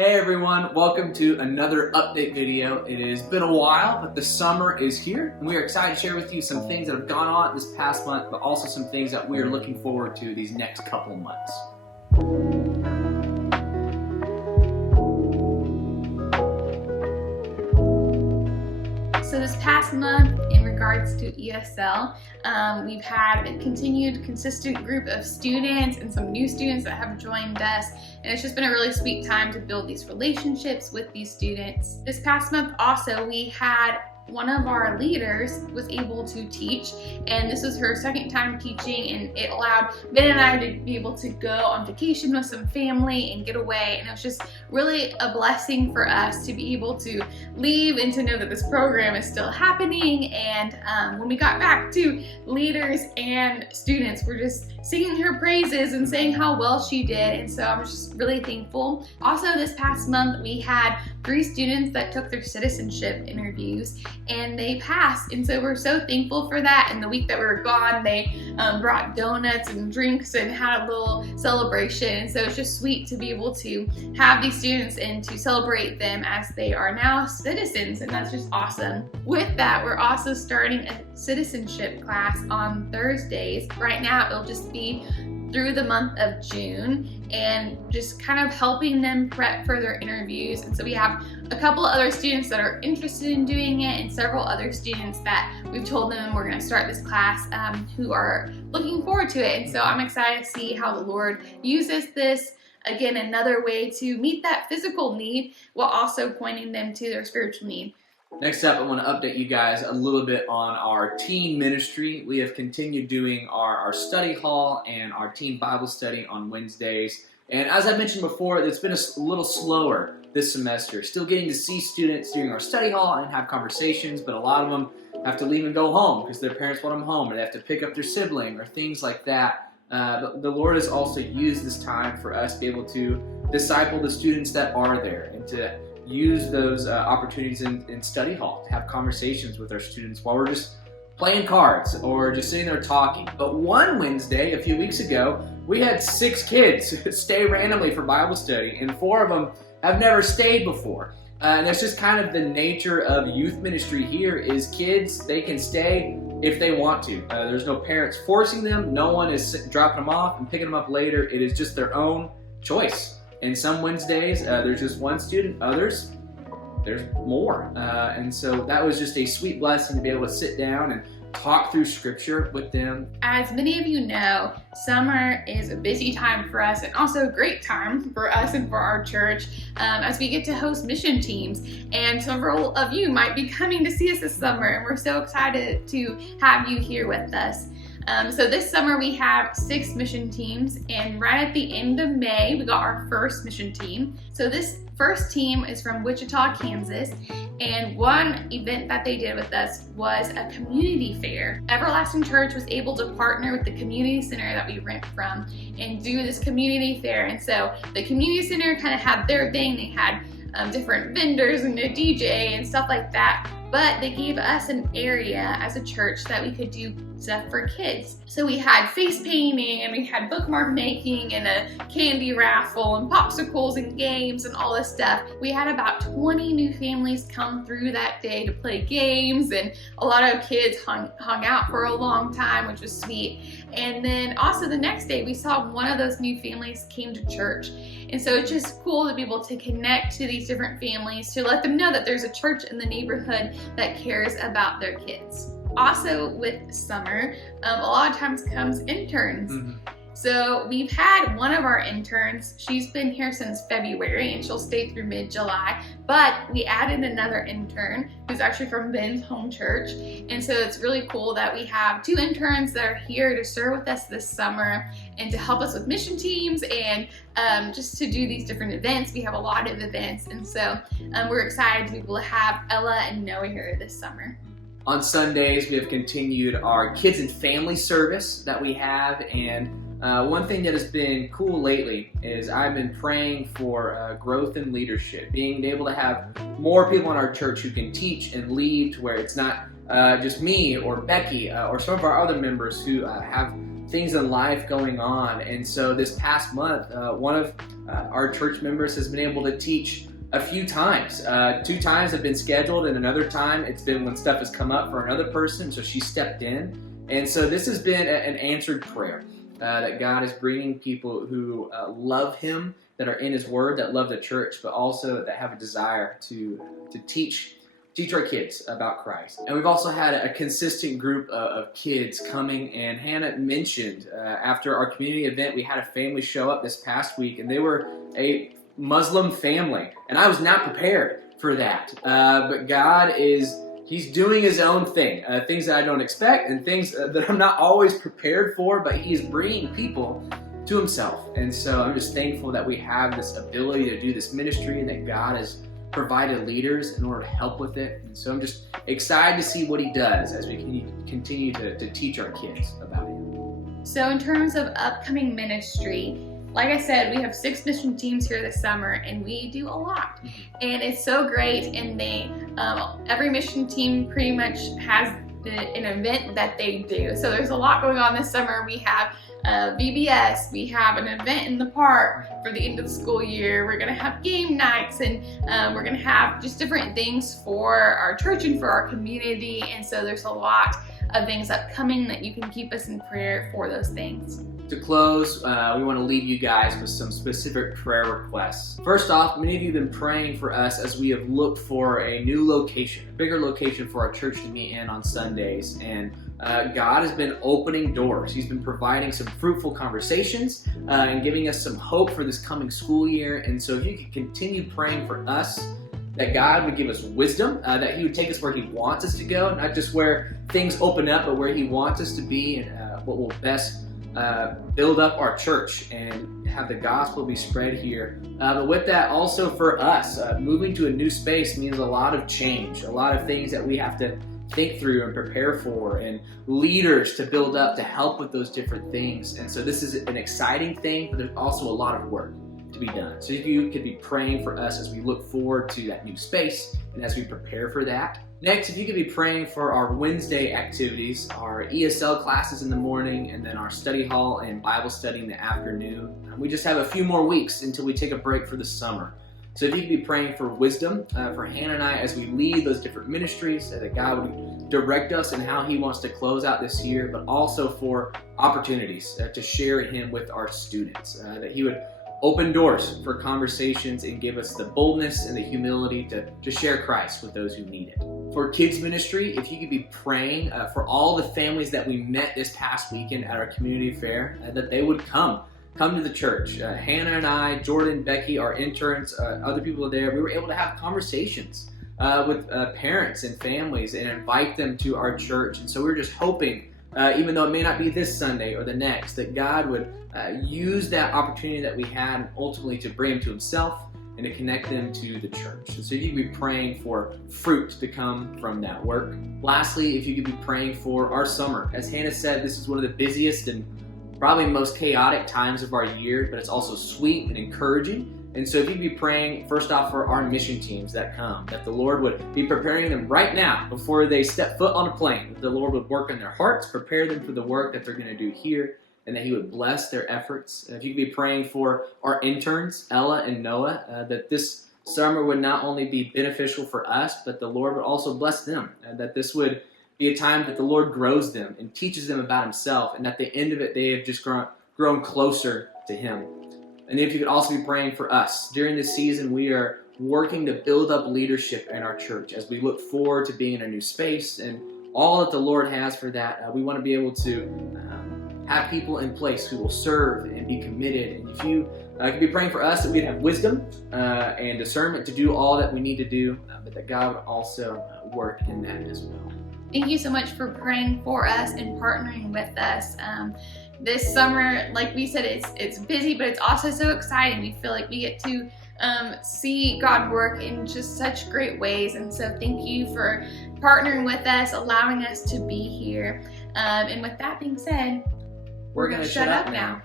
Hey everyone, welcome to another update video. It has been a while, but the summer is here, and we are excited to share with you some things that have gone on this past month, but also some things that we are looking forward to these next couple of months. So this past month, in regards to ESL, we've had a continued consistent group of students and some new students that have joined us, and it's just been a really sweet time to build these relationships with these students. This past month also, we had one of our leaders was able to teach, and this was her second time teaching, and it allowed Ben and I to be able to go on vacation with some family and get away, and it was just really a blessing for us to be able to leave and to know that this program is still happening. And when we got back to leaders and students, we're just singing her praises and saying how well she did, and so I'm just really thankful. Also, this past month we had 3 students that took their citizenship interviews and they passed, and so we're so thankful for that. And the week that we were gone, they brought donuts and drinks and had a little celebration, and so it's just sweet to be able to have these students and to celebrate them as they are now citizens, and that's just awesome. With that, we're also starting a citizenship class on Thursdays. Right now it'll just be through the month of June and just kind of helping them prep for their interviews. And so we have a couple of other students that are interested in doing it, and several other students that we've told them we're going to start this class who are looking forward to it. And so I'm excited to see how the Lord uses this. Again, another way to meet that physical need while also pointing them to their spiritual need. Next up, I want to update you guys a little bit on our teen ministry. We have continued doing our study hall and our teen Bible study on Wednesdays. And as I mentioned before, it's been a little slower this semester. Still getting to see students during our study hall and have conversations, but a lot of them have to leave and go home because their parents want them home, or they have to pick up their sibling or things like that. But the Lord has also used this time for us to be able to disciple the students that are there and to use those opportunities in study hall to have conversations with our students while we're just playing cards or just sitting there talking. But one Wednesday, a few weeks ago, we had 6 kids stay randomly for Bible study, and 4 of them have never stayed before. And that's just kind of the nature of youth ministry here is kids, they can stay if they want to. There's no parents forcing them. No one is dropping them off and picking them up later. It is just their own choice. And some Wednesdays, there's just one student. Others, there's more. And so that was just a sweet blessing to be able to sit down and talk through scripture with them. As many of you know, summer is a busy time for us and also a great time for us and for our church as we get to host mission teams. And several of you might be coming to see us this summer, and we're so excited to have you here with us. So this summer we have 6 mission teams, and right at the end of May we got our first mission team. So this first team is from Wichita, Kansas, and one event that they did with us was a community fair. Everlasting Church was able to partner with the community center that we rent from and do this community fair. And so the community center kind of had their thing. They had different vendors and a DJ and stuff like that, but they gave us an area as a church that we could do stuff for kids. So we had face painting, and we had bookmark making, and a candy raffle, and popsicles, and games, and all this stuff. We had about 20 new families come through that day to play games, and a lot of kids hung out for a long time, which was sweet. And then also the next day, we saw one of those new families came to church. And so it's just cool to be able to connect to these different families, to let them know that there's a church in the neighborhood that cares about their kids. Also with summer, a lot of times comes interns. So we've had one of our interns, she's been here since February and she'll stay through mid-July, but we added another intern who's actually from Ben's home church. And so it's really cool that we have 2 interns that are here to serve with us this summer and to help us with mission teams and just to do these different events. We have a lot of events, and so we're excited to be able to have Ella and Noah here this summer. On Sundays, we have continued our kids and family service that we have, and one thing that has been cool lately is I've been praying for growth in leadership, being able to have more people in our church who can teach and lead, to where it's not just me or Becky or some of our other members who have things in life going on. And so this past month, one of our church members has been able to teach a few times. 2 times have been scheduled, and another time it's been when stuff has come up for another person, so she stepped in. And so this has been an answered prayer, that God is bringing people who love Him, that are in His Word, that love the church, but also that have a desire to teach our kids about Christ. And we've also had a consistent group of kids coming, and Hannah mentioned after our community event, we had a family show up this past week, and they were a Muslim family, and I was not prepared for that. But God He's doing His own thing, things that I don't expect and things that I'm not always prepared for, but He's bringing people to Himself. And so I'm just thankful that we have this ability to do this ministry and that God has provided leaders in order to help with it. And so I'm just excited to see what He does as we continue to teach our kids about Him. So in terms of upcoming ministry, like I said, we have 6 mission teams here this summer, and we do a lot. And it's so great, and every mission team pretty much has an event that they do. So there's a lot going on this summer. We have VBS, we have an event in the park for the end of the school year. We're going to have game nights, and we're going to have just different things for our church and for our community. And so there's a lot of things upcoming that you can keep us in prayer for those things. To close, we want to leave you guys with some specific prayer requests. First off, many of you have been praying for us as we have looked for a new location, a bigger location for our church to meet in on Sundays. And God has been opening doors. He's been providing some fruitful conversations and giving us some hope for this coming school year. And so if you could continue praying for us, that God would give us wisdom, that He would take us where He wants us to go, not just where things open up, but where He wants us to be, and what will best build up our church and have the gospel be spread here. But with that, also for us, moving to a new space means a lot of change, a lot of things that we have to think through and prepare for, and leaders to build up to help with those different things. And so this is an exciting thing, but there's also a lot of work to be done. So if you could be praying for us as we look forward to that new space and as we prepare for that. Next, if you could be praying for our Wednesday activities, our ESL classes in the morning, and then our study hall and Bible study in the afternoon. We just have a few more weeks until we take a break for the summer. So if you could be praying for wisdom for Hannah and I as we lead those different ministries, that God would direct us in how He wants to close out this year, but also for opportunities to share Him with our students, that He would open doors for conversations and give us the boldness and the humility to share Christ with those who need it. For kids ministry, if you could be praying for all the families that we met this past weekend at our community fair, that they would come to the church. Hannah and I, Jordan, Becky, our interns, other people there, we were able to have conversations with parents and families and invite them to our church. And so we were just hoping, even though it may not be this Sunday or the next, that God would use that opportunity that we had ultimately to bring them to Himself and to connect them to the church. And so you could be praying for fruit to come from that work. Lastly, if you could be praying for our summer. As Hannah said, this is one of the busiest and probably most chaotic times of our year, but it's also sweet and encouraging. And so if you'd be praying, first off, for our mission teams that come, that the Lord would be preparing them right now before they step foot on a plane, that the Lord would work in their hearts, prepare them for the work that they're going to do here, and that He would bless their efforts. If you could be praying for our interns, Ella and Noah, that this summer would not only be beneficial for us, but the Lord would also bless them, and that this would be a time that the Lord grows them and teaches them about Himself, and at the end of it, they have just grown closer to Him. And if you could also be praying for us. During this season, we are working to build up leadership in our church as we look forward to being in a new space and all that the Lord has for that. We want to be able to have people in place who will serve and be committed. And if you could be praying for us, that we'd have wisdom and discernment to do all that we need to do, but that God would also work in that as well. Thank you so much for praying for us and partnering with us. This summer, like we said, it's busy, but it's also so exciting. We feel like we get to see God work in just such great ways. And so thank you for partnering with us, allowing us to be here. And with that being said, we're going to shut up now.